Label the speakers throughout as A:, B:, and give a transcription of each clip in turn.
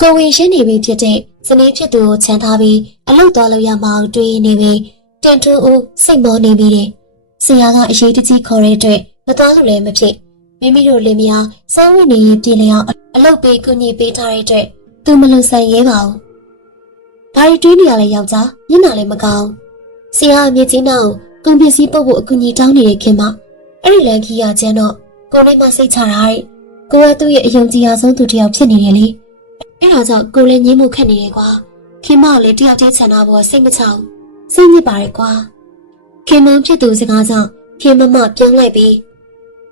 A: ကိုဝင်ရှင်းနေပြီဖြစ်တဲ့ဇနီးဖြစ်သူကိုခြံထားပြီးအလုတ်သွားလို့ရမအောင်တွေးနေပြီတင်ထွန်းဦးစိတ်မောနေပြီတဲ့ဆရာကအရေးတကြီးခေါ်တဲ့အတွက်မသွားလို့လည်းမဖြစ်မိမိတို့လင်မယားစောင်းဝင်နေရင်ပြင်လျောင်းအလုတ်ပေးကူညီပေးထားတဲ့အတွက်သူမလုံဆိုင်ရဲပါဘူးဘာရီတွေးနေရလဲယောက်ျားမျက်နှာလည်းမကောင်းဆရာအမြင့်ကြီးနောက်ကုန်ပစ္စည်းပုတ်ဖို့အကူအညီတောင်းနေတဲ့ခင်မအဲ့ဒီလန်ခီရကျန်းတော့ကိုလေးမစိတ်ချတာတဲ့ကိုကသူ့ရဲ့အယုံကြည်ရဆုံးသူတစ်ယောက်ဖြစ်နေတယ်လေ အဲ့ဒါကြောင့်ကိုလည်းညင်းမှုခက်နေတယ်ကွာခင်မကလည်းတယောက်တည်းခြံထားဖို့စိတ်မချဘူးစိတ်ညစ်ပါရဲ့ကွာခင်မဖြစ်သူစကားကြောင့်ခင်မမပြုံးလိုက်ပြီး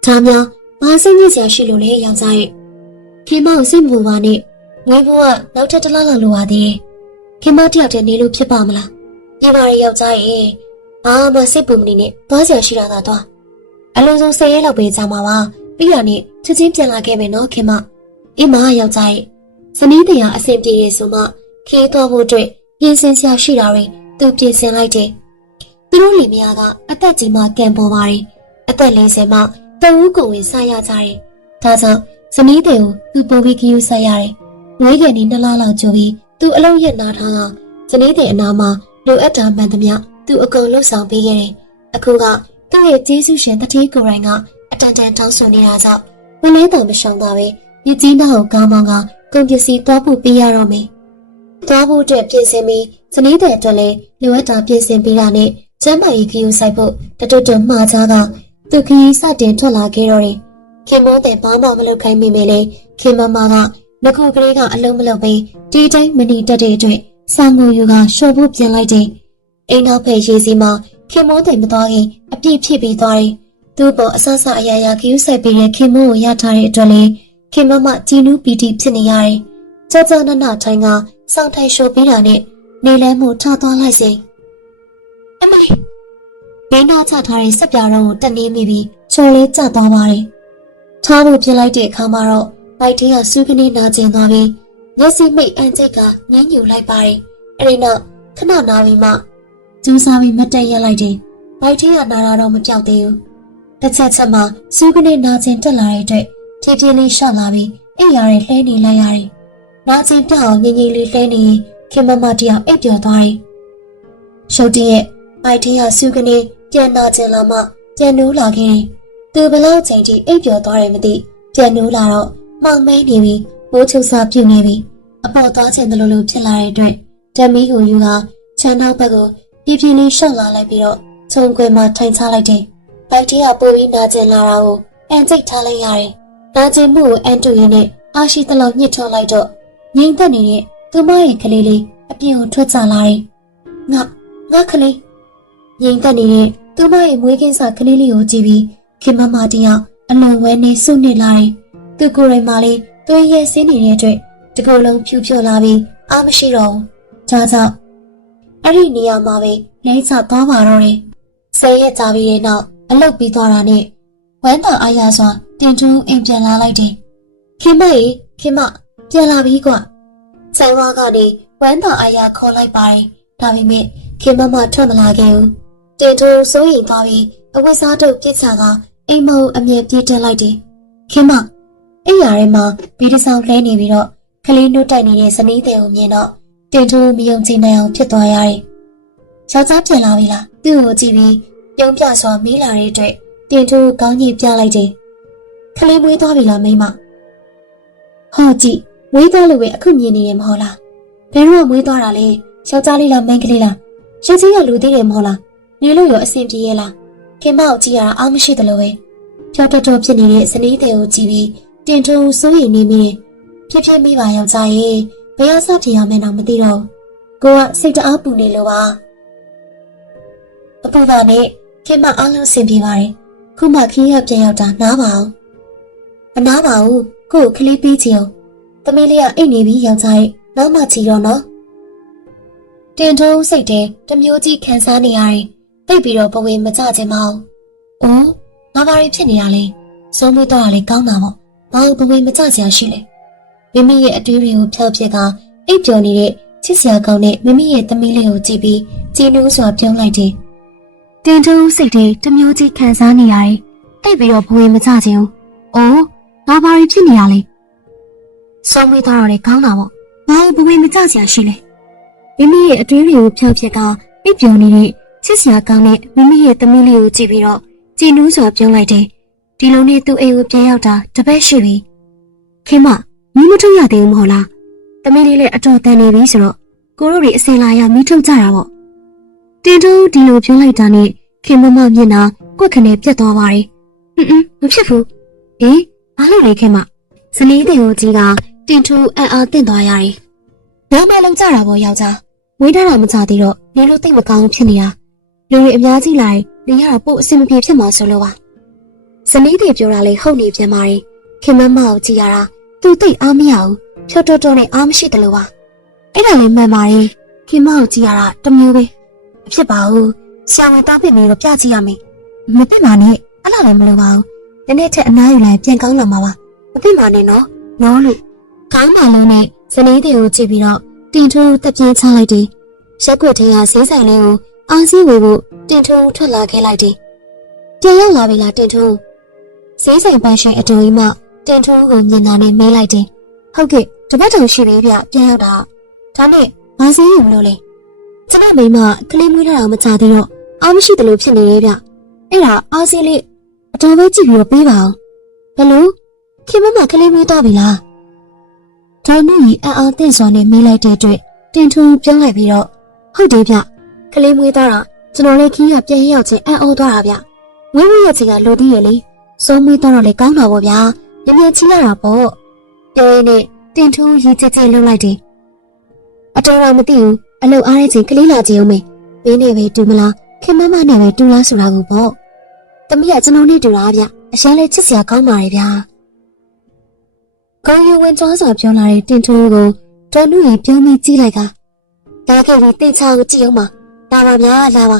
A: ဒါများဘာစိတ်ညစ်စရာရှိလို့လဲယောက်ျားရဲ့ခင်မကိုစိတ်မပူပါနဲ့ငွေဘိုးကနောက်ထပ်တစ်လားလောက်လိုပါသေးတယ်ခင်မတယောက်တည်းနေလို့ဖြစ်ပါမလားပြပါရဲ့ယောက်ျားရဲ့ဘာမှစိတ်ပူမနေနဲ့သွားစရာရှိတာသာသွားအလုံးစုံ၁၀ရက်လောက်ပဲကြာမှာပါပြီးတာနဲ့ချက်ချင်းပြန်လာခဲ့မယ်နော်ခင်မအေးမယောက်ျားရဲ့ ဇနီးတရားအဆင်ပြေရဆိုမှခီးသွားဖို့အတွက်ပြင်ဆင်စရာရှိတာတွေသူပြင်ဆင်လိုက်တယ်။သူတို့လင်မယားကအသက်ကြီးမှကံပေါ်ပါတယ်။အသက်40မှတဝူးကိုဝင်စားရကြတယ်။ဒါကြောင့်ဇနီးတဲ့ကိုသူပိုပြီးခီးယူဆက်ရတယ်။ငွေကန်ဒီနှစ်လလောက်ကြိုပြီးသူအလုံးရက်နာထားတာဇနီးတဲ့အနာမှာလိုအပ်တာမှန်သမျှသူအကုန်လှုပ်ဆောင်ပေးခဲ့တယ်။အခုကသူ့ရဲ့ကျေးဇူးရှင်တတိကိုယ်တိုင်ကအတန်တန်တောင်းဆိုနေတာကြောင့်မလဲတာမရှောင်တာပဲမြကြီးနာကိုကောင်းကောင်းက ကုန်ပစ္စည်းသွားဖို့ပေးရတော့မယ်။သွားဖို့အတွက်ပြင်ဆင်ပြီးဇနီးတဲ့အတွက်လည်းလိုအပ်တာပြင်ဆင်ပေးတာနဲ့ကျမ်းမာရေးခရီးဆိုင်ဖို့တတွတ်တွမှားချကသူခရီးစတင်ထွက်လာခဲ့တော့တယ်။ခင်မောတဲ့ဘာမှမလုပ်ခိုင်းမိမေလေခင်မမကငခုကလေးကအလုံးမလုပ်ပြီးဒီတိုင်းမနီတက်တဲ့အတွက်ဆာငိုယူကရှော့ဖို့ပြင်လိုက်တယ်။အိမ်နောက်ဖက်ရေးစီမှာခင်မောတဲ့မသွားခင်အပြည့်ဖြစ်ပြီးသွားတယ်။သူ့ပေါ်အဆအဆအရာရာခရီးဆိုင်ပြီးတဲ့ခင်မောကိုရထားတဲ့အတွက်လည်း ခင်မမကြည်နူးပီတိဖြစ်နေရတယ်။ကြောကြောနနထိုင်းကစောင့်ထိုင်ရှိုးပေးတာနဲ့နေလဲမှုထသွားလိုက်စေ။အမေဘေးနာချထားတဲ့စက်ပြားတော့ကိုတက်နေမိပြီးချော်လေးကျသွားပါတယ်။ထားဖို့ပြလိုက်တဲ့အခါမှာတော့ဘိုက်ထဲကစူးကနေနာကျင်သွားပြီးမျက်စိမိတ်အန်ကျိတ်ကငင်းညူလိုက်ပါတယ်။အဲဒီနောက်ခဏနာပြီးမှကျူးစားပြီးမတ်တက်ရက်လိုက်တယ်။ဘိုက်ထဲကနာတာတော့မပြောက်သေးဘူး။တစ်ချက်ချက်မှစူးကနေနာကျင်တက်လာတဲ့အတွက် ဖြည်းဖြည်းလေးရှောက်လာပြီးအိပ်ရတဲ့လှဲနေလိုက်ရတယ်။နာကျင်ပြောင်းငြိမ်ငြိမ်လေးလှဲနေရင်ခင်မမတယောက်အိပ်ပျော်သွားတယ်။ရှုပ်တရဲ့အိုက်ထင်းကစူးကနေပြန်နာကျင်လာမှပြန်နိုးလာခဲ့တယ်။သူဘလောက်ချိန်ထိအိပ်ပျော်သွားတယ်မသိပြန်နိုးလာတော့မှောင်မဲနေပြီးမိုးချုပ်စာပြုတ်နေပြီးအပေါ်သွားချင်တယ်လို့လို့ဖြစ်လာတဲ့အတွက်ဓမီကိုယူကခြံနောက်ဘက်ကိုပြပြလေးရှောက်လာလိုက်ပြီးတော့ခြုံခွေမှာထိုင်ချလိုက်တယ်။ဘိုက်ထဲကပိုပြီးနာကျင်လာတာကိုအန်ကျိတ်ထားလိုက်ရတယ်။ နာကျင်မှုကိုအန်တူရင်းနဲ့အားရှိသလောက်ညှစ်ထုတ်လိုက်တော့ငြိမ်သက်နေတဲ့သူမရဲ့ကလေးလေးအပြင်ကိုထွက်ကြလာတယ်။ငါငါကလေးငြိမ်သက်နေတဲ့သူမရဲ့မွေးကင်းစာကလေးလေးကိုကြည့်ပြီးခင်မမတယောက်အလွန်ဝဲနေစုနေလာတယ်။သူကိုယ်တိုင်မှလည်းသွေးရဲစင်းနေတဲ့အတွက်တကူလုံးဖြူဖြူလာပြီးအားမရှိတော့ဘူး။ဒါကြောင့်အဲ့ဒီနေရာမှာပဲလိမ့်ချသွားပါတော့တယ်။ဆယ်ရက်ကြာပြီးတဲ့နောက်အလုတ်ပြီးသွားတာနဲ့ဝမ်းသာအားရစွာ တင်ထူးအိမ်ပြန်လာလိုက်တယ်။ခင်မရေခင်မပြန်လာပြီကွာ။ဆိုင်ဝါကနေဝမ်းသာအားရခေါ်လိုက်ပါတယ်။ဒါပေမဲ့ခင်မမထွက်မလာခဲ့ဘူး။တင်ထူးစိုးရိမ်သွားပြီးအဝတ်စားတုပ်ပြစ်ချကအိမ်မကိုအမြဲပြေးတက်လိုက်တယ်။ခင်မအိမ်ရထဲမှာဘီဒီဆောင်လဲနေပြီးတော့ကလေးနှုတ်တိုက်နေတဲ့ဇနီးတဲ့ကိုမြင်တော့တင်ထူးမယုံကြည်နိုင်အောင်ဖြစ်သွားရတယ်။ယောက်ျားပြန်လာပြီလား။သူ့ကိုကြည့်ပြီးပြုံးပြစွာမေးလာတဲ့အတွက်တင်ထူးကောင်းကြီးပြလိုက်တယ်။ ခလေးမွေးသွားပြီလားမိမ။ဟောကြည့်မွေးသွားလို့ပဲအခုမြင်နေတယ်မဟုတ်လား။ဘယ်တော့မွေးသွားတာလဲ။ယောက်ျားလေးလားမိန်းကလေးလား။ရုပ်ကြီးကလူသေးတယ်မဟုတ်လား။နေလို့ရောအဆင်ပြေရဲ့လား။ခင်မကိုကြည့်ရတာအားမရှိတယ်လို့ပဲ။ဖြောတော်တော်ဖြစ်နေတဲ့ဇနီးတဲ့ကိုကြည့်ပြီးတင်ထူးစိုးရိမ်နေမိတယ်။ဖြစ်ဖြစ်မိပါယောက်ျားရဲ့ဘယ်ရစဖြစ်ရမယ်တော့မသိတော့ဘူး။ကိုကစိတ်တအားပူနေလို့ပါ။အပူပါနဲ့ခင်မအားလုံးအဆင်ပြေပါတယ်။ခုမှခရီးရပြန်ရောက်တာနားပါအောင် မနားပါဘူးကို့ကိုကလေးပေးချင်အောင်သမီးလေးကအိတ်နေပြီးယောက်ျားရဲ့နောက်မှချီတော့နော်တင်ထုံးစိတ်တဲ့တမျိုးကြီးခံစားနေရတယ်တိတ်ပြီးတော့ဘဝင်မကြခြင်းမအောင်အိုးငါဘာတွေဖြစ်နေရလဲစိုးမွေးတော့လေကောင်းတာပေါ့ဘာလို့ဘဝင်မကြစရာရှိလဲမိမိရဲ့အတွေးတွေကိုဖျောက်ပြက်ကအိတ်ပျော်နေတဲ့ချစ်စရာကောင်းတဲ့မိမိရဲ့သမီးလေးကိုကြည့်ပြီးကြည်နူးစွာပြုံးလိုက်တယ်တင်တူးစိတ်တွေတစ်မျိုးကြီးခံစားနေရတယ်။တိတ်ပြီးတော့ဘဝင်မကြခြင်း။အိုး ငါဘာတွေဖြစ်နေရလဲ။ဆုံးမွေးသွားတော့လေကောင်းတာပေါ့ဘာလို့ဘဝမကြစရာရှိလဲမိမိရဲ့အတွေးတွေကိုဖျောက်ဖျက်ကအိပ်ပျော်နေတဲ့ချစ်စရာကောင်းတဲ့မိမိရဲ့သမီးလေးကိုကြည့်ပြီးတော့ကြည်နူးစွာပြောလိုက်တယ်ဒီလိုနဲ့သူ့အိမ်ကိုပြန်ရောက်တာတပတ်ရှိပြီခင်မမီးမထုတ်ရသေးဘူးမဟုတ်လားသမီးလေးလည်းအတော်တန်နေပြီဆိုတော့ကိုတို့တွေအစင်လာရမီးထုတ်ကြတာပေါ့တင်တူဒီလိုပြောလိုက်တာနဲ့ခင်မမမျက်နှာကွက်ခနဲ့ပြတ်သွားပါတယ်ဟွန်းဟွန်းမဖြစ်ဘူးအေး ဘာလို့လဲခင်မဇနီးတဲ့ကိုကြီးကတင်ထူအံ့အားသင့်သွားရတယ်။ဘာမှလုံးကြတာပေါ့ယောက်ျား။ဝေးထားတာမကြသေးတော့နေလို့တိတ်မကောင်းဖြစ်နေတာ။လူတွေအများကြီးလာရင်နေရတာပို့အဆင်မပြေဖြစ်မှာဆိုလို့ပါ။ဇနီးတဲ့ပြောတာလေဟုတ်နေပြန်ပါရင်ခင်မမကိုကြည့်ရတာသူတိတ်အားမရဘူး။ဖြောတော်တော်နဲ့အားမရှိတယ်လို့ပါ။အဲ့ဒါလည်းမှန်ပါရင်ခင်မကိုကြည့်ရတာတစ်မျိုးပဲ။မဖြစ်ပါဘူး။ဆရာဝန်သားပြစ်နေတော့ပြကြည့်ရမယ်။မပြစ်ပါနဲ့အဲ့လိုလည်းမလိုပါဘူး။ ဒီနေ့ထက်အနားယူလိုက်ပြန်ကောင်းလာမှာပါ။မပြစ်ပါနဲ့နော်။နော်လို့ခေါင်းမလုံးနဲ့ဇနီးတွေကိုကြည့်ပြီးတော့တင်ထိုးတက်ပြင်းချလိုက်တယ်။ရက်ွက်ထဲကဈေးဆိုင်လေးကိုအာစီဝေဖို့တင်ထိုးထွက်လာခဲ့လိုက်တယ်။ပြန်ရောက်လာပြီလားတင်ထိုးဈေးဆိုင်ပန်းရှင်အတူကြီးမှတင်ထိုးကိုမြင်တာနဲ့မဲလိုက်တယ်။ဟုတ်ကဲ့တပတ်တုံရှိပြီဗျပြန်ရောက်တာ။ဒါနဲ့ဘာဈေးယူမလို့လဲ။ကျွန်မမိမကလေးမွေးထားတာမကြသေးတော့အားမရှိတယ်လို့ဖြစ်နေရဲ့ဗျ။အဲ့ဒါအာစီလေး အတော်ပဲကြည့်ပြီးတော့ပေးပါအောင်။ဘယ်လိုခင်မမကလေးမွေးသွားပြီလား။ဒေါ်နုကြီးအံ့အားသင့်စွာနဲ့မေးလိုက်တဲ့အတွက်တင်ထူပြောင်းလိုက်ပြီးတော့ဟုတ်တယ်ဗျကလေးမွေးသားတာကျွန်တော်လည်းခင်းရပြန်ရောက်ချင်းအံ့ဩသွားတာဗျဝင်းဝင်းရဲ့ချင်းကလိုသေးရလေစိုးမွေးသားတော့လေကောင်းတာပေါ့ဗျာမြင်မြင်ချင်းရတာပေါ့ပြောရင်းနဲ့တင်ထူရီကြည်ကြည်လှုပ်လိုက်တယ်အတော်တော့မသိဘူးအလုတ်အားတဲ့ချင်းကလေးလာကြည့်အောင်မေးဘေးနဲ့ပဲတူမလားခင်မမနဲ့ပဲတူလားဆိုတာကိုပေါ့ တမီးကကျွန်တော်နဲ့တူတာဗျအရင်လဲချစ်စရာကောင်းပါရဲ့ဗျာကောင်းရင်ဝင်ကြွားစွာပြောလာတဲ့တင်ထိုးကိုဒေါ်နုရီပြုံးပြီးကြည့်လိုက်ကဒါကလေးတင်ချာကိုကြည့်အောင်ပါဒါပါဗျာလာပါ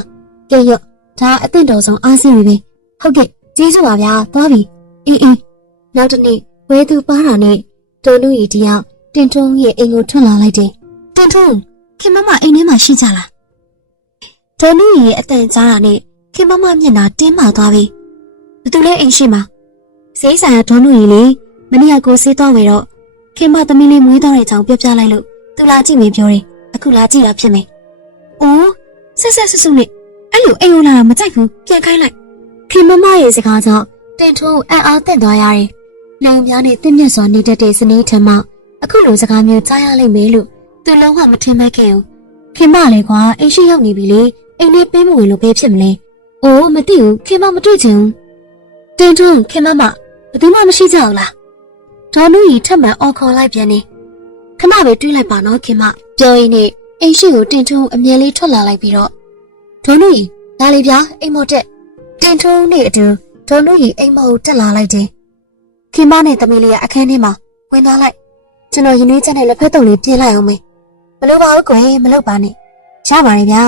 A: ကဲရော့ဒါအသင့်တော်ဆုံးအားစီပြီဟုတ်ကဲ့ကျေးဇူးပါဗျာသွားပြီအင်းအင်းနောက်တစ်နေ့ဝဲသူပါတာနဲ့ဒေါ်နုရီတယောက်တင်ထုံးရဲ့အိမ်ကိုထွက်လာလိုက်တယ်တင်ထုံးခင်မမအိမ်ထဲမှာရှိကြလားဒေါ်နုရီရဲ့အတန်ကြားတာနဲ့ ခင်မမမျက်နှာတင်းမာသွားပြီဘသူလဲအိမ်ရှိမှာဈေးဆိုင်ကဒေါ်နုရီလေမနေ့ကကိုစေးတော့ဝေတော့ခင်မသမီးလေးမွေးတော့တဲ့အကြောင်းပြောပြလိုက်လို့သူလာကြည့်မယ်ပြောတယ်အခုလာကြည့်တာဖြစ်မယ်။အိုးဆက်ဆက်ဆဆနဲ့အဲ့လိုအိမ်ဝင်လာတာမကြိုက်ဘူးပြန်ခိုင်းလိုက်ခင်မမရဲ့စကားကြောင့်တင်ထုံးအံ့အားသင့်သွားရတယ်။လုံများနဲ့တင့်မြတ်စွာနေတတ်တဲ့ဇနီးထမအခုလိုစကားမျိုးကြားရလိမ့်မယ်လို့သူလုံးဝမထင်မှတ်ခဲ့ဘူး။ခင်မလည်းကွာအိမ်ရှိရောက်နေပြီလေအိမ်နဲ့ပေးမဝင်လို့ပဲဖြစ်မလဲ။ အိုးမသိဘူးခင်မမတွေ့ချင်ဘူး။တင်ထုံးခင်မမဘယ်သူမှမရှိကြဘူးလား။ဒေါ်နုရီထပ်မံအော်ခေါ်လိုက်ပြန်နေခဏပဲတွေးလိုက်ပါနော်ခင်မပြောရင်းနဲ့အိမ်ရှိကိုတင်ထုံးအမြဲလေးထွက်လာလိုက်ပြီးတော့ဒေါ်နုရီလာလေဗျာအိမ်မော်တက်တင်ထုံးနဲ့အတူဒေါ်နုရီအိမ်မော်ကိုတက်လာလိုက်တယ်ခင်မနဲ့သမီးလေးကအခန်းထဲမှာဝင်သွားလိုက်ကျွန်တော်ရင်နှွေးချက်နဲ့လက်ဖက်တုံလေးပြင်လိုက်အောင်မေမလုပ်ပါဘူးကွယ်မလုပ်ပါနဲ့ရပါတယ်ဗျာ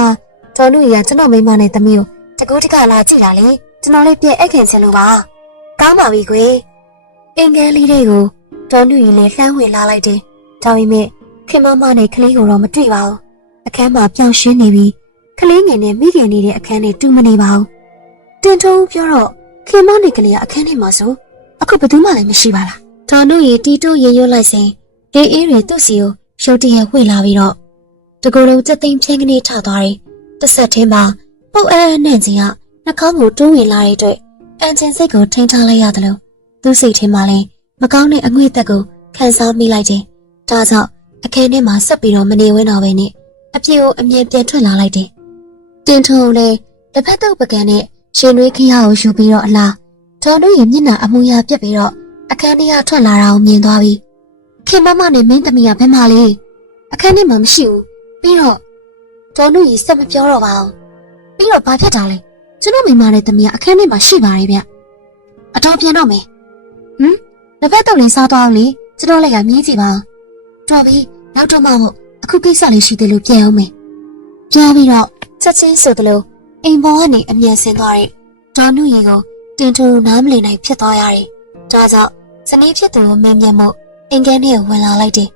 A: ဒေါ်နုရီကကျွန်တော်မိမနဲ့သမီးကို တကူးတကလာကြည့်တာလေကျွန်တော်လေးပြင်အိတ်ခင်ချင်လို့ပါကောင်းပါပြီကွယ်အင်္ဂန်လေးတွေကိုဒေါ်နုရီလည်းလှမ်းဝင်လာလိုက်တယ်။ဒါပေမဲ့ခင်မမနဲ့ကလေးကိုတော့မတွေ့ပါဘူး။အခန်းမှာပျောက်ရှင်းနေပြီးကလေးငယ်နဲ့မိခင်နေတဲ့အခန်းနဲ့တူမနေပါဘူး။တင်ထုံးပြောတော့ခင်မနဲ့ကလေးကအခန်းထဲမှာဆိုအခုဘယ်သူမှလည်းမရှိပါလား။ဒေါ်နုရီတီတိုးရေရွတ်လိုက်စဉ်အေးအေးတွေသူ့စီကိုရုတ်တရက်ဝှေ့လာပြီးတော့တကူလုံးစက်သိမ်းဖြင်းကနေထသွားတယ်။တစ်ဆက်တည်းမှာ ပုတ်အဲအဲနဲ့ကြီးကနှာခေါင်းကိုတိုးဝင်လာတဲ့အတွက်အန်ချင်စိတ်ကိုထိန်းထားလိုက်ရတယ်လို့သူ့စိတ်ထဲမှာလည်းမကောင်းတဲ့အငွေ့သက်ကိုခံစားမိလိုက်တယ်။ဒါကြောင့်အခန်းထဲမှာဆက်ပြီးတော့မနေဝဲတော့ပဲနဲ့အပြေကိုအမြင်ပြန်ထွက်လာလိုက်တယ်။တင်ထုံလည်းတစ်ဖက်တော့ပကံနဲ့ရှင်နွေးခရကိုယူပြီးတော့အလားဒေါ်တို့ရဲ့မျက်နှာအမူအရာပြက်ပြီးတော့အခန်းထဲကထွက်လာတာကိုမြင်သွားပြီ။ခင်မမနဲ့မင်းသမီးကဘယ်မှာလဲ။အခန်းထဲမှာမရှိဘူး။ပြီးတော့ဒေါ်တို့ရဲ့စက်မပြောတော့ပါဘူး။ ပြီးတော့ဘာဖြစ်တာလဲ။ကျွန်တော်မိမနဲ့သမီးကအခန်းထဲမှာရှိပါတယ်ဗျ။အတော်ပြန်တော့မယ်။ဟမ်တစ်ဖက်တော့လင်းစားသွားအောင်လေကျွန်တော်လည်းကမြည်ကြည့်ပါတော်ပြီနောက်တော့မှမို့အခုကိစ္စလေးရှိသေးလို့ပြန်အောင်မယ်ကြားပြီးတော့ချက်ချင်းဆိုသလိုအိမ်ပေါ်ကနေအမြန်ဆင်းသွားတဲ့ဒေါ်နုရီကိုတင်ထူနားမလည်နိုင်ဖြစ်သွားရတယ်ဒါကြောင့်ဇနီးဖြစ်သူကိုမင်းမြတ်မို့အိမ်ကန်းထဲကိုဝင်လာလိုက်တယ်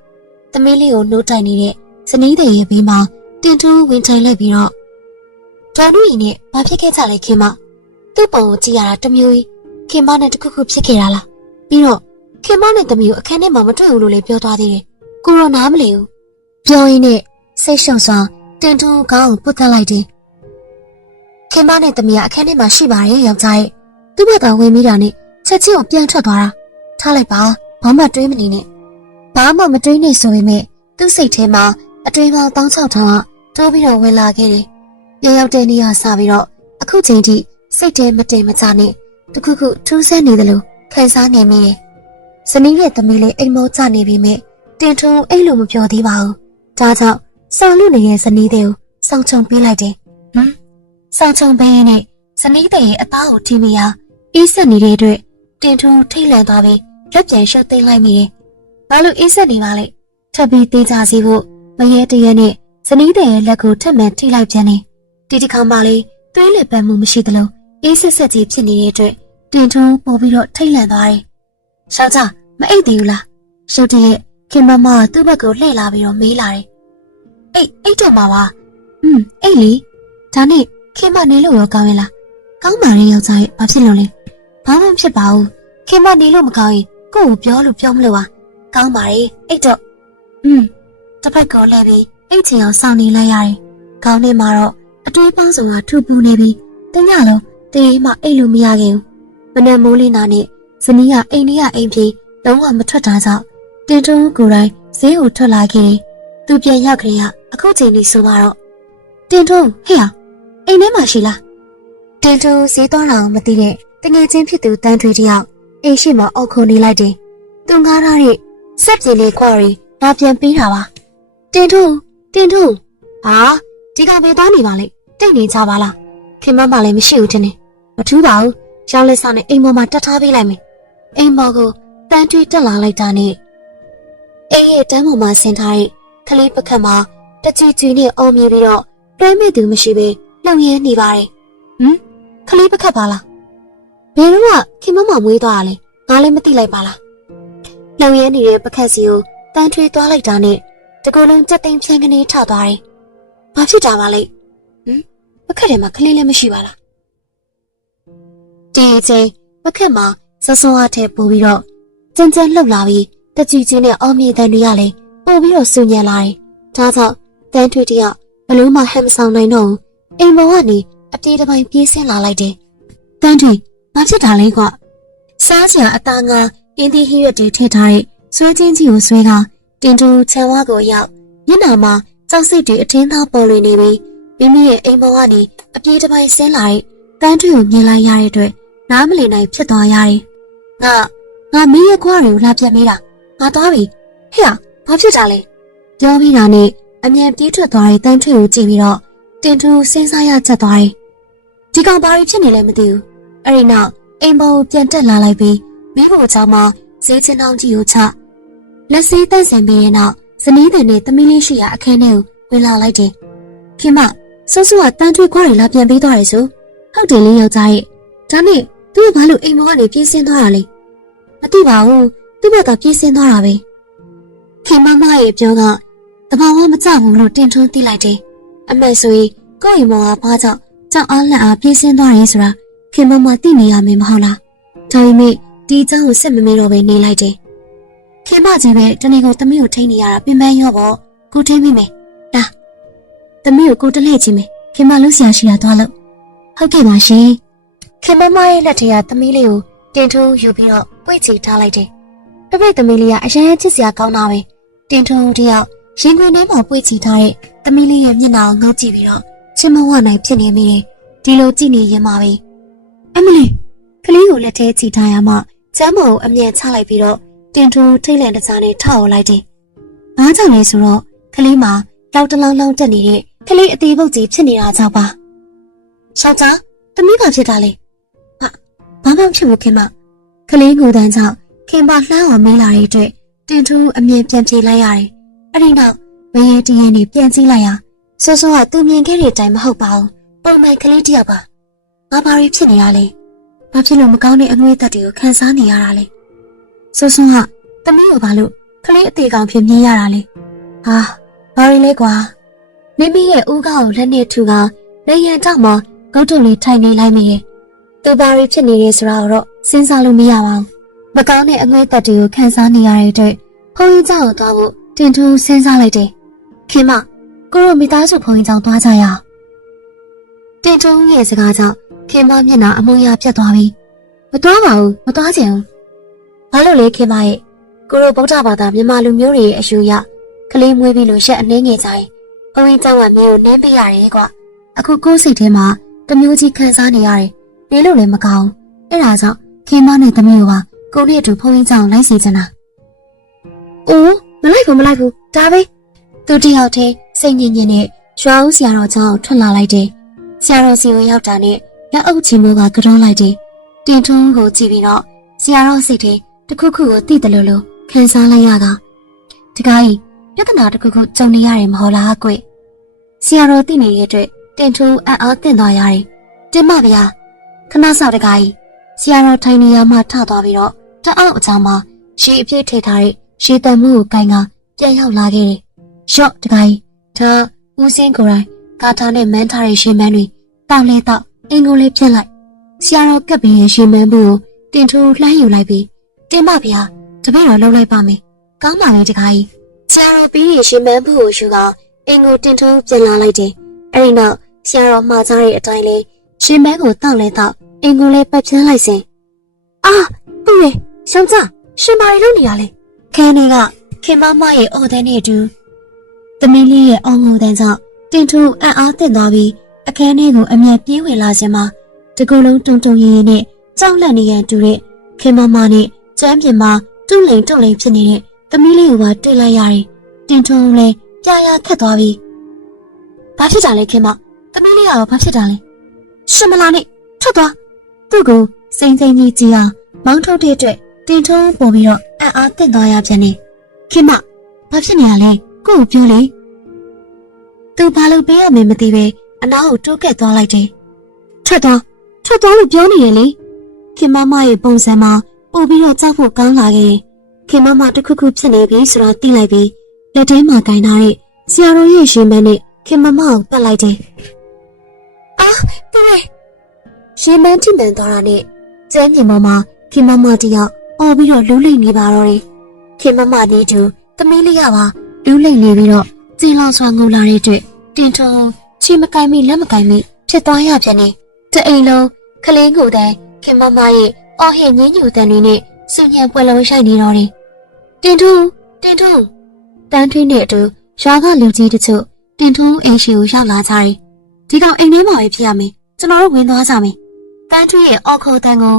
A: သမီးလေးကိုနှိုးတိုင်နေတဲ့ဇနီးတဲ့ရဲ့ဘေးမှာတင်ထူဝင်ထိုင်လိုက်ပြီးတော့ ဒေါ်နုရီနဲ့ဘာဖြစ်ခဲ့ကြလဲခင်မသူ့ပုံကိုကြည့်ရတာတစ်မျိုးကြီးခင်မနဲ့တခုခုဖြစ်ခဲ့တာလားပြီးတော့ခင်မနဲ့သမီးကိုအခန်းထဲမှာမတွေ့ဘူးလို့လည်းပြောသွားသေးတယ်။ကိုရောနားမလည်ဘူးပြောရင်းနဲ့စိတ်ရှုပ်စွာတင်တူကောင်းကိုပုတ်တက်လိုက်တယ်ခင်မနဲ့တမီးကအခန်းထဲမှာရှိပါရဲ့ယောက်ျားရဲ့သူ့ဘက်ကဝင်မိတာနဲ့ချက်ချင်းကိုပြန်ထွက်သွားတာထားလိုက်ပါဘာမှတွေးမနေနဲ့ဘာမှမတွေးနေဆိုပေမဲ့သူ့စိတ်ထဲမှာအတွေးပေါင်းတောင်းချောက်ထောင်ကတိုးပြီးတော့ဝင်လာခဲ့တယ် ရောက်ရောက်တဲ့နေရာစပြီးတော့အခုချိန်ထိစိတ်ထဲမတင်မချနဲ့တခုခုထူးဆန်းနေတယ်လို့ခံစားနေမိတယ်ဇနီးရဲ့သမီးလေးအိမ်မောချနေပြီမဲ့တင်ထုံအိတ်လို့မပြောသေးပါဘူးဒါကြောင့်ဆောင်းလူနေတဲ့ဇနီးတဲ့ကိုစောင့်ချုံပေးလိုက်တယ်ဟမ်စောင့်ချုံပေးရင်နဲ့ဇနီးတဲ့ရဲ့အသားကိုထိမိရာအေးဆက်နေတဲ့အတွက်တင်ထုံထိတ်လန့်သွားပြီးလက်ပြန်ရှုပ်သိမ်းလိုက်မိတယ်ဘာလို့အေးဆက်နေပါလဲထပ်ပြီးသေးကြစီဖို့မရဲတရဲနဲ့ဇနီးတဲ့ရဲ့လက်ကိုထပ်မံထိလိုက်ပြန်တယ် ဒီတစ်ခါမှလေသွေးလက်ပန်းမှုမရှိသလိုအေးဆက်ဆက်ကြီးဖြစ်နေတဲ့အတွက်တင်ထုံပို့ပြီးတော့ထိတ်လန့်သွားတယ်ရှောက်ကြမအိတ်သေးဘူးလားရှုပ်တဲ့ခင်မမကသူ့ဘက်ကိုလှည့်လာပြီးတော့မေးလာတယ်အိတ်အိတ်တော့မှာပါอืมအိတ်လေဒါနဲ့ခင်မနေလို့ရောကောင်းရဲ့လားကောင်းပါရဲ့ယောက်ျားရဲ့ဘာဖြစ်လို့လဲဘာမှမဖြစ်ပါဘူးခင်မနေလို့မကောင်းရင်ကို့ကိုပြောလို့ပြောမလို့ပါကောင်းပါရဲ့အိတ်တော့อืมတစ်ဖက်ကောလဲပြီးအိတ်ချင်အောင်စောင့်နေလိုက်ရတယ်ခေါင်းထဲမှာတော့ အတွေးပေါင်းစုံကထူပူနေပြီးတညလုံးတရေမှအိတ်လို့မရခင်ဘူးမနက်မိုးလင်းတာနဲ့ဇနီးကအိမ်ထဲကအိမ်ပြေလုံးဝမထွက်တာကြောင့်တင်တုံးကိုယ်တိုင်ဈေးကိုထွက်လာခဲ့တယ်။သူပြန်ရောက်ကြရအခုချိန်လေးဆိုတော့တင်တုံးဟဲ့ဟာအိမ်ထဲမှာရှိလား။တင်တုံးဈေးသွားတာမသိတဲ့တငယ်ချင်းဖြစ်သူတန်းထွေးတယောက်အိမ်ရှိမှအောက်ခုန်နေလိုက်တယ်။သူငားထားတဲ့စက်ပြေလေးခွာရီလာပြန်ပေးတာပါ။တင်တုံးတင်တုံးဟာဒီကောင်ပဲသွားနေပါလေ တိတ်နေကြပါလား။ခင်မမလည်းမရှိဘူးတင်နေမထူးပါဘူး။ရောင်းလက်စားနဲ့အိမ်ပေါ်မှာတက်ထားပေးလိုက်မယ်။အိမ်ပေါ်ကိုတန်းထွေးတက်လာလိုက်တာနဲ့အိမ်ရဲ့တန်းပေါ်မှာဆင်ထားတဲ့ကလေးပကတ်မှာတကြည်ကြည်နဲ့အော်မြည်ပြီးတော့တွဲမိသူမရှိဘဲလှုံရဲနေပါတယ်။ဟမ်ကလေးပကတ်ပါလား။ဘယ်တော့ခင်မမမွေးသွားတာလဲ။ငါလည်းမသိလိုက်ပါလား။လှုံရဲနေတဲ့ပကတ်စီကိုတန်းထွေးသွားလိုက်တာနဲ့တကူလုံးစက်သိမ်းဖြန်းကနေထသွားတယ်။ဘာဖြစ်တာပါလဲ။ ဟမ်ပကတ်ထဲမှာကလေးလည်းမရှိပါလား။ဒီအချိန်ပကတ်မှာစစွန်းအားထည့်ပို့ပြီးတော့ကြမ်းကြမ်းလှုပ်လာပြီးတကြည်ချင်းနဲ့အော်မြေတန်တွေကလည်းပို့ပြီးတော့ဆူညံလာတယ်။ဒါကြောင့်တန်းထွေတယောက်ဘလို့မှဟမ်မဆောင်နိုင်တော့ဘူး။အိမ်ပေါ်ကနေအပြေးတစ်ပိုင်းပြေးဆင်းလာလိုက်တယ်။တန်းထွေဘာဖြစ်တာလဲကွ။စားစရာအသားငါအင်းဒီဟိရွက်တွေထည့်ထားတဲ့ဆွဲချင်းကြီးကိုဆွဲကတင်တူချန်ဝါကိုရောက်မျက်နှာမှာကြောက်စိတ်တွေအထင်းသားပေါ်လွင်နေပြီး မိမိရဲ့အိမ်ပေါ်ကနေအပြေးတစ်ပိုင်းဆင်းလာတဲ့တန်းထွေကိုမြင်လိုက်ရတဲ့အတွက်နားမလည်နိုင်ဖြစ်သွားရတယ်။ငါငါမင်းရဲ့ခွားတွေကိုလာပြတ်မေးတာငါသွားပြီဟဲ့ဘာဖြစ်တာလဲပြောပြီးတာနဲ့အမြန်ပြေးထွက်သွားတဲ့တန်းထွေကိုကြည့်ပြီးတော့တင်ထူစဉ်းစားရချက်သွားတယ်ဒီကောင်ဘာတွေဖြစ်နေလဲမသိဘူးအဲ့ဒီနောက်အိမ်ပေါ်ကိုပြန်တက်လာလိုက်ပြီးမိဖို့ချောင်းမှာဈေးချင်းအောင်ကြီးကိုချလက်စေးတန့်စင်ပြီးတဲ့နောက်ဇနီးတဲ့နဲ့သမီးလေးရှိရာအခန်းထဲကိုဝင်လာလိုက်တယ်ခင်မ ဆဆူကတန်းထွေခွားတွေလာပြန်ပေးသွားတယ်ဆိုဟုတ်တယ်လေယောက်ျားရဲ့ဒါနဲ့သူကဘာလို့အိမ်ပေါ်ကနေပြင်းစင်းသွားတာလဲမသိပါဘူးသူ့ဘက်ကပြေးဆင်းသွားတာပဲခင်မမရဲ့ပြောကတဘာဝမကြဘူးလို့တင်ထွန်းသိလိုက်တယ်အမေဆိုရင်ကိုယ့်အိမ်မောကဘာကြောင့်ကြောက်အားလက်အားပြေးဆင်းသွားရဲဆိုတာခင်မမသိနေရမယ်မဟုတ်လားဒါပေမဲ့ဒီအကြောင်းကိုစစ်မမေးတော့ပဲနေလိုက်တယ်ခင်မကြီးပဲတနေ့ကိုသမီးကိုထိန်းနေရတာပြင်ပန်းရောပေါ့ကိုထိန်းမိမယ်ဒါ သမီးကိုကိုတလှည့်ချင်မယ်ခင်မလို့ဆရာရှိတာသွားလို့ဟုတ်ကဲ့ပါရှင်ခင်မမရဲ့လက်ထက်ကသမီးလေးကိုတင်ထိုးယူပြီးတော့ပွေ့ချီထားလိုက်တယ်။ပြပိတ်သမီးလေးကအရန်ချစ်စရာကောင်းတာပဲ။တင်ထိုးတယောက်ရင်ခွင်ထဲမှာပွေ့ချီထားတဲ့သမီးလေးရဲ့မျက်နှာကိုငုတ်ကြည့်ပြီးတော့ချစ်မဝနိုင်ဖြစ်နေမိတယ်။ဒီလိုကြည့်နေရင်ပါပဲ။အမလီကလေးကိုလက်ထဲချီထားရမှချမ်းမော်ကိုအမြန်ချလိုက်ပြီးတော့တင်ထိုးထိတ်လန့်တစားနဲ့ထောက်လိုက်တယ်။ဘာကြောင့်လဲဆိုတော့ကလေးမှာလောက်တလောင်းလောင်းတက်နေတဲ့ ကလေးအသေးပုတ်ကြီးဖြစ်နေတာကြောင့်ပါ။ရှောက်သားသမီးဘာဖြစ်တာလဲ။ဟာဘာမှမဖြစ်ဘူးခင်မ။ကလေးငိုတန်းကြောင့်ခင်ပါလှမ်းအောင်မေးလာတဲ့အတွက်တင်ထူးအမြင်ပြန်ပြေးလိုက်ရတယ်။အဲ့ဒီနောက်မရေတရင်နေပြန်ကြည့်လိုက်ရဆောဆောကသူမြင်ခဲ့တဲ့အတိုင်းမဟုတ်ပါဘူး။ပုံမှန်ကလေးတယောက်ပါ။ငါဘာတွေဖြစ်နေရလဲ။ဘာဖြစ်လို့မကောင်းတဲ့အငွေ့သက်တွေကိုခံစားနေရတာလဲ။ဆောဆောကတမီးကိုဘာလို့ကလေးအသေးကောင်ဖြစ်မြင်ရတာလဲ။ဟာဘာတွေလဲကွာ။ မိမိရဲ့ဦးခေါကိုလက်နဲ့ထူကလက်ရန်တောက်မှာဂုတ်တုလေးထိုင်နေလိုက်မိရဲ့သူဘာရီဖြစ်နေရဲဆိုတာကိုတော့စဉ်းစားလို့မရပါဘူးမကောင်းတဲ့အငွေ့တက်တွေကိုခံစားနေရတဲ့အတွက်ဘုန်းကြီးကျောင်းကိုသွားဖို့တင်ထူးစဉ်းစားလိုက်တယ်ခင်မကိုရောမိသားစုဘုန်းကြီးကျောင်းသွားကြရအောင်တင်ထူးရဲ့စကားကြောင့်ခင်မမျက်နှာအမုံရပြတ်သွားပြီမတော်ပါဘူးမတော်ချင်ဘူးဘာလို့လဲခင်မရဲ့ကိုတို့ဗုဒ္ဓဘာသာမြန်မာလူမျိုးတွေရဲ့အယူရကလေးမွေးပြီးလို့ရှက်အနေငယ်ကြရင် ဘုန်းကြီးကျောင်းကမင်းကိုနင်းပေးရတယ်ကွာအခုကိုယ်စိတ်ထဲမှာတမျိုးကြီးခံစားနေရတယ်နေလို့လည်းမကောင်းအဲ့ဒါကြောင့်ခင်မနဲ့သမီးတို့ကကိုနဲ့အတူဘုန်းကြီးကျောင်းလိုက်စီချင်တာအိုးမလိုက်ဘူးမလိုက်ဘူးဒါပဲသူတယောက်တည်းစိတ်ညစ်ညစ်နဲ့ရွာဦးဆရာတော်ကျောင်းထွက်လာလိုက်တယ်ဆရာတော်စီကိုရောက်တာနဲ့လက်အုပ်ချီမိုးကကြောလိုက်တယ်တင်ထွန်းကိုကြည့်ပြီးတော့ဆရာတော်စိတ်ထဲတစ်ခုခုကိုသိတယ်လို့လို့ခံစားလိုက်ရတာတခါကြီး ပြဿနာတစ်ခုခုကြုံနေရတယ်မဟုတ်လားကွဆရာတော်သိနေတဲ့အတွက်တင်ထွန်းအံ့အားသင့်သွားရတယ်တင်မဗျာခဏဆောက်တခါကြီးဆရာတော်ထိုင်နေရမှထသွားပြီးတော့တအောက်အချောင်းမှာရှေးအပြည့်ထိထားတဲ့ရှေးတန်မှုကိုကင်ကပြန်ရောက်လာခဲ့တယ်ရှော့တခါကြီးဒါဦးစင်းကိုယ်တိုင်ကာထာနဲ့မန်းထားတဲ့ရှေးမန်းတွေတောက်လဲတောက်အင်ကိုလေးပြက်လိုက်ဆရာတော်ကပ်ပြီးရဲ့ရှေးမန်းဘူးကိုတင်ထိုးလှမ်းယူလိုက်ပြီးတင်မဗျာတပည့်တော်လှုပ်လိုက်ပါမယ်ကောင်းပါလေတခါကြီး ဆရာတော်ပြီးရဲ့ရှေးမန်းဘူးကိုယူကအင်ကိုတင်ထိုးပြန်လာလိုက်တယ်အဲ့ဒီနောက်ဆရာတော်မှားကြတဲ့အတိုင်းလေးရှေးမန်းကိုတောက်လဲတောက်အင်ကိုလေးပတ်ပြန်းလိုက်စဉ်အာသူ့ရဲ့ရှောင်းကြရှင်မာရီလို့နေရလဲခန်းလေးကခင်မမရဲ့အော်တဲ့နဲ့အတူသမီးလေးရဲ့အော်ငိုတဲ့ကြောင့်တင်ထူအံ့အားသင့်သွားပြီးအခန်းထဲကိုအမျက်ပြေးဝင်လာခြင်းမှာတကူလုံးတုံတုံရည်ရည်နဲ့ကြောက်လန့်နေရန်တူတဲ့ခင်မမနဲ့ကျမ်းပြင်မှာတူးလိန်တုံလိန်ဖြစ်နေတဲ့ သမီးလေးကိုပါတွေ့လိုက်ရတယ်တင်ထူလည်းကြာရခက်သွားပြီဘာဖြစ်တာလဲခင်မသမီးလေးကတော့ဘာဖြစ်တာလဲရှင်မလာနဲ့ထွက်သွားသူ့ကိုစိမ့်စိမ့်ကြီးကြည့်အောင်မောင်းထုတ်တဲ့အတွက်တင်ထုံးပေါ်ပြီးတော့အံ့အားသင့်သွားရပြန်နေခင်မဘာဖြစ်နေရလဲကို့ကိုပြောလေသူဘာလို့ပေးရမလဲမသိပဲအနားကိုတိုးကက်သွားလိုက်တယ်ထွက်သွားထွက်သွားလို့ပြောနေရလေခင်မမရဲ့ပုံစံမှာပို့ပြီးတော့ကြောက်ဖို့ကောင်းလာခဲ့ ခင်မမတစ်ခုခုဖြစ်နေပြီဆိုတော့သိလိုက်ပြီးလက်ထဲမှာကင်ထားတဲ့ဆရာတော်ရဲ့ရှင်မန်းနဲ့ခင်မမကိုပတ်လိုက်တယ်အာသူရဲ့ရှင်မန်းထိမှန်သွားတာနဲ့ကျမ်းပြင်ပေါ်မှာခင်မမတယောက်အော်ပြီးတော့လူးလိမ့်နေပါတော့တယ်ခင်မမနေတူသမီးလေးကပါလူးလိမ့်နေပြီးတော့ကျင်းလောင်စွာငိုလာတဲ့အတွက်တင်ထုံချီမကိုင်းမိလက်မကိုင်းမိဖြစ်သွားရပြန်နေတအိမ်လုံးကလေးကိုတန်းခင်မမရဲ့အော်ဟစ်ငင်းညူတန်တွေနဲ့ စင်ញံပွဲလုံးရှိုက်နေတော့တယ်တင်ထုံတင်ထုံတန်းထွေးနဲ့အတူရွာကလူကြီးတချို့တင်ထုံအိမ်ရှိကိုရောက်လာကြတယ်ဒီကောင်အိမ်ထဲမှာပဲဖြစ်ရမယ်ကျွန်တော်တို့ဝင်သွားကြမယ်တန်းထွေးရဲ့အော်ခေါ်တန်ကို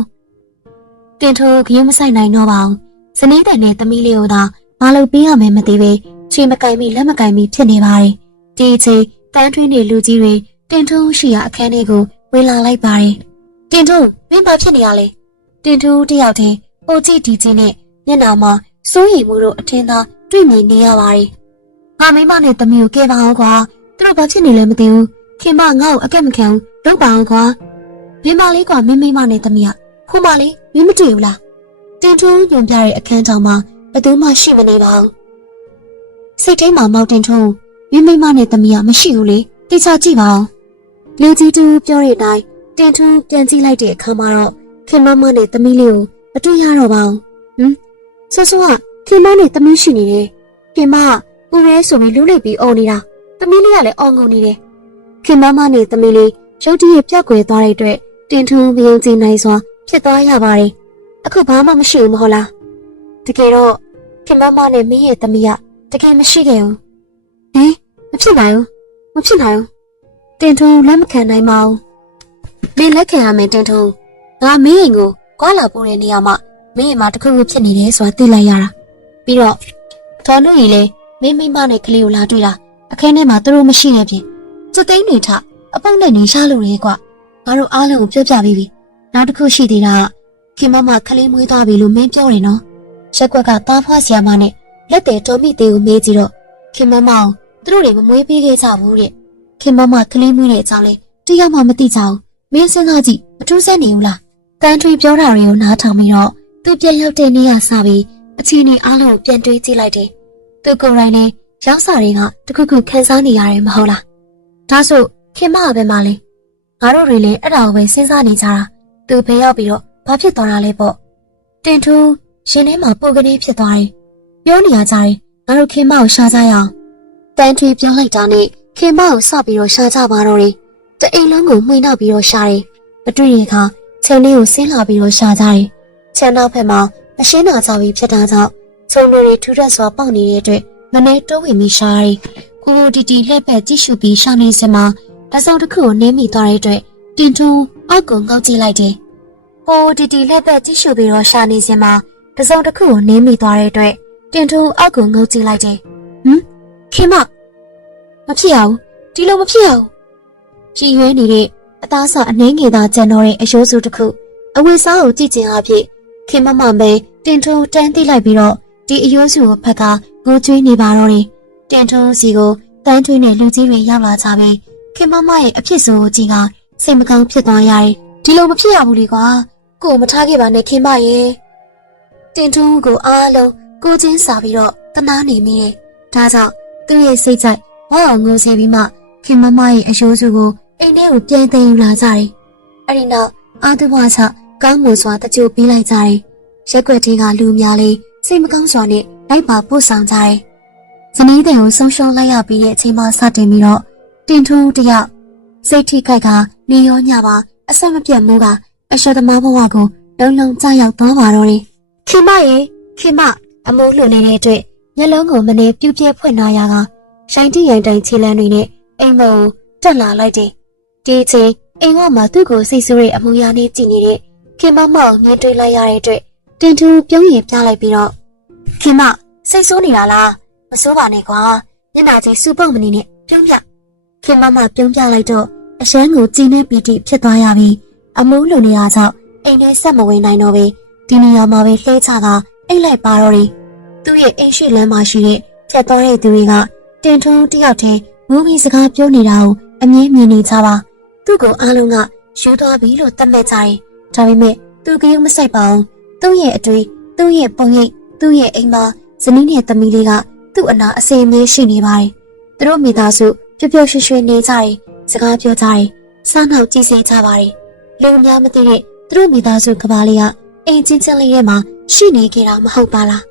A: တင်ထိုးခရုမဆိုင်နိုင်တော့ပါဘူး။ဇနီးတဲ့နဲ့သမီးလေးကိုသာမလုပ်ပေးရမယ်မသိပဲချေမကင်မိလက်မကင်မိဖြစ်နေပါတယ်။ဒီအချိန်တန်းထွင်းနေလူကြီးတွေတင်ထိုးရှိရာအခန်းထဲကိုဝင်လာလိုက်ပါတယ်။တင်ထိုးမင်းဘာဖြစ်နေရလဲ။တင်ထိုးတယောက်တည်း ပိုကြည့်ဒီချင်းနဲ့မျက်နှာမှာစိုးရိမ်မှုတို့အထင်သာတွေ့မြင်နေရပါတယ်။ငါမိမနဲ့သမီးကိုကဲပါအောင်ကွာ။သူတို့ဘာဖြစ်နေလဲမသိဘူး။ခင်မငါ့ကိုအကက်မခံဘူး။လုပ်ပါအောင်ကွာ။မိမလေးကမင်းမိမနဲ့သမီးကခုမလေးမင်းမတွေ့ဘူးလားတင်ထုံးညွန်ပြတဲ့အခန်းတောင်မှာဘယ်သူမှရှိမနေပါဘူးစိတ်ထဲမှာမောက်တင်ထုံးမင်းမိမနဲ့သမီးကမရှိဘူးလေတိကျကြည့်ပါဦးလူကြီးတူပြောတဲ့အတိုင်းတင်ထုံးပြန်ကြည့်လိုက်တဲ့အခါမှာတော့ခင်မမနဲ့သမီးလေးကို မတွေ့ရတော့ပါဘူးဟမ်ဆဆကခင်မနဲ့သမီးရှိနေတယ်ခင်မပူရဲဆိုပြီးလူးလိုက်ပြီးអော်နေတာသမီးလေးကလည်းអော်ငုံနေတယ်ခင်မမနဲ့သမီးလေးရုတ်တရက်ပြက်ကွယ်သွားတဲ့အတွက်တင်ထုံးမယုံကြည်နိုင်စွာဖြစ်သွားရပါတယ်။အခုဘာမှမရှိဘူးမဟုတ်လား။တကယ်တော့ခင်မမနဲ့မင်းရဲ့သမီးကတကယ်မရှိခဲ့ဘူး။ဟင်မဖြစ်နိုင်ဘူး။မဖြစ်နိုင်ဘူး။တင်ထုံလက်မခံနိုင်ပါဘူး။မင်းလက်ခံရမယ်တင်ထုံ။ငါမင်းအိမ်ကို ကွာလာပို့တဲ့နေရာမှာမင်းအိမ်မှာတခုခုဖြစ်နေတယ်ဆိုတာသိလိုက်ရတာ။ပြီးတော့ထော်နုကြီးလည်းမင်းမိမနဲ့ကလေးကိုလာတွေ့တာအခန်းထဲမှာသူတို့မရှိတဲ့ပြင်စက်သိန်းတွေထအပုတ်နဲ့နေရှားလို့လေကွာ။ငါတို့အားလုံးကိုပြောပြပြီးပြီ။နောက်တစ်ခုရှိသေးတာကခင်မမခလေးမွေးသွားပြီလို့မင်းပြောတယ်နော်ရက်ကွက်ကသားဖွားဆီယာမနဲ့လက်တယ်တော်မိသေးကိုမေးကြည့်တော့ခင်မမအောင်သူတို့တွေမမွေးပေးခဲ့ကြဘူးတဲ့ခင်မမခလေးမွေးတဲ့အကြောင်းလဲတရားမှမသိကြဘူးမင်းစဉ်းစားကြည့်မထူးဆန်းနေဘူးလား တန်ထွေပြောတာတွေကိုနားထောင်ပြီးတော့သူပြန်ရောက်တဲ့နေ့ကစပြီးအချီနေအားလုံးကိုပြန်တွေးကြည့်လိုက်တယ်သူကိုယ်တိုင်လည်းရောက်စာတွေကတခုခုခန်းစားနေရတယ်မဟုတ်လားဒါဆိုခင်မကပဲမလဲငါတို့တွေလည်းအဲ့ဒါကိုပဲစဉ်းစားနေကြတာသူဖယ်ရောက်ပြီးတော့ဘာဖြစ်သွားတာလဲပေါ့တင်ထူးရှင်ထဲမှာပုံကနေဖြစ်သွားတယ်ပြောနေရကြတယ်ငါတို့ခင်မကိုရှာကြရအောင်တန်းထွေပြောလိုက်တာနဲ့ခင်မကိုစပြီးတော့ရှာကြပါတော့တယ်။တအိမ်လုံးကိုမှွေနှောက်ပြီးတော့ရှာတယ်။မတွေ့ရင်ခါ ခြံလေးကိုဆင်းလာပြီးတော့ရှာကြတယ်။ခြံနောက်ဘက်မှာမရှင်းနာကြပြီးဖြစ်တာကြောင့်ခြုံတွေထူထပ်စွာပေါက်နေတဲ့အတွက်မနေတိုးဝင်ပြီးရှာရတယ်။ကိုကိုတီတီလက်ပဲကြည့်ရှုပြီးရှာနေစမှာတစုံတစ်ခုကိုနင်းမိသွားတဲ့အတွက်တင်ထုံအောက်ကိုငေါက်ကြည့်လိုက်တယ်။ကိုတီတီလက်ပဲကြည့်ရှုပြီးတော့ရှာနေစမှာတစုံတစ်ခုကိုနင်းမိသွားတဲ့အတွက်တင်ထုံအောက်ကိုငေါက်ကြည့်လိုက်တယ်။ဟမ်ခင်မမဖြစ်အောင်ဒီလိုမဖြစ်အောင်ကြည်ရွေးနေတဲ့ အသားစအနှင်းငယ်သားကြံတော့တဲ့အယိုးစုတစ်ခုအဝိစားကိုကြည့်ကျင်အဖြစ်ခင်မမမဲတင်ထုံတန်းသိလိုက်ပြီးတော့ဒီအယိုးစုကိုဖက်ကငိုကြွေးနေပါတော့တယ်တင်ထုံစီကိုတန်းထွေးနဲ့လူကြီးတွေရောက်လာကြပြီးခင်မမရဲ့အဖြစ်ဆိုးကိုကြည့်ကစိတ်မကောင်းဖြစ်သွားရတယ်ဒီလိုမဖြစ်ရဘူးလေကွာကို့မထားခဲ့ပါနဲ့ခင်မရဲ့တင်ထုံကိုအားလုံးကိုချင်းစာပြီးတော့တနာနေမိတယ်ဒါကြောင့်သူ့ရဲ့စိတ်ကြိုက်ဝါအောင်ငိုစေပြီးမှခင်မမရဲ့အယိုးစုကို အိမ်ထဲကိုပြန်သိမ်းယူလာကြတယ်အဲ့ဒီနောက်အာတုဘချကောင်းမွန်စွာတကြိုပေးလိုက်ကြတယ်ရက်ွက်တင်းကလူများလေးစိတ်မကောင်းစွာနဲ့လိုက်ပါပို့ဆောင်ကြတယ်ဇနီးတဲ့ကိုဆုံးရှုံးလိုက်ရပြီးတဲ့အချိန်မှစတင်ပြီးတော့တင်ထူးတယောက်စိတ်ထိခိုက်ကနေရောညပါအဆက်မပြတ်မိုးကအရှက်သမားဘဝကိုလုံးလုံးကြောက်ရောက်သွားပါတော့တယ်ခင်မရေခင်မအမိုးလွန်နေတဲ့အတွက်မျက်လုံးကိုမနေပြုတ်ပြဲဖွင့်လာရကရှိုင်းတိရိုင်တိုင်ခြေလမ်းတွေနဲ့အိမ်မကိုတက်လာလိုက်တယ် ဒီအချိန်အိမ်ဝမှာသူ့ကိုစိတ်ဆိုးတဲ့အမူအရာနဲ့ကြည်နေတဲ့ခင်မမောင်မြင်တွေ့လိုက်ရတဲ့အတွက်တင်ထူးပြုံးရင်ပြလိုက်ပြီးတော့ခင်မစိတ်ဆိုးနေတာလားမဆိုးပါနဲ့ကွာမျက်နှာကြီးစူပုတ်မနေနဲ့ပြုံးပြခင်မမပြုံးပြလိုက်တော့အရှမ်းကိုကြည်နေပီတိဖြစ်သွားရပြီးအမိုးလုံနေတာကြောင့်အိမ်ထဲဆက်မဝင်နိုင်တော့ပဲဒီနေရာမှာပဲလှဲချတာအိတ်လိုက်ပါတော့တယ်သူ့ရဲ့အိမ်ရှိလမ်းမှာရှိတဲ့ဖြတ်သွားတဲ့သူတွေကတင်ထုံးတယောက်တည်းမူမီစကားပြောနေတာကိုအမြဲမြင်နေကြပါ သူ့ကိုအားလုံးကယူသွားပြီလို့သတ်မှတ်ကြတယ်ဒါပေမဲ့သူကရုံမဆိုင်ပါဘူးသူ့ရဲ့အတွေ့သူ့ရဲ့ပုံရိပ်သူ့ရဲ့အိမ်မှာဇနီးနဲ့သမီးလေးကသူ့အနာအစင်အမြဲရှိနေပါတယ်သူတို့မိသားစုပျော်ပျော်ရွှင်ရွှင်နေကြတယ်စကားပြောကြတယ်စားနောက်ကြည့်စေကြပါတယ်လူအများမသိတဲ့သူတို့မိသားစုကဘာလေးကအိမ်ချင်းချင်းလေးထဲမှာရှိနေကြတာမဟုတ်ပါလား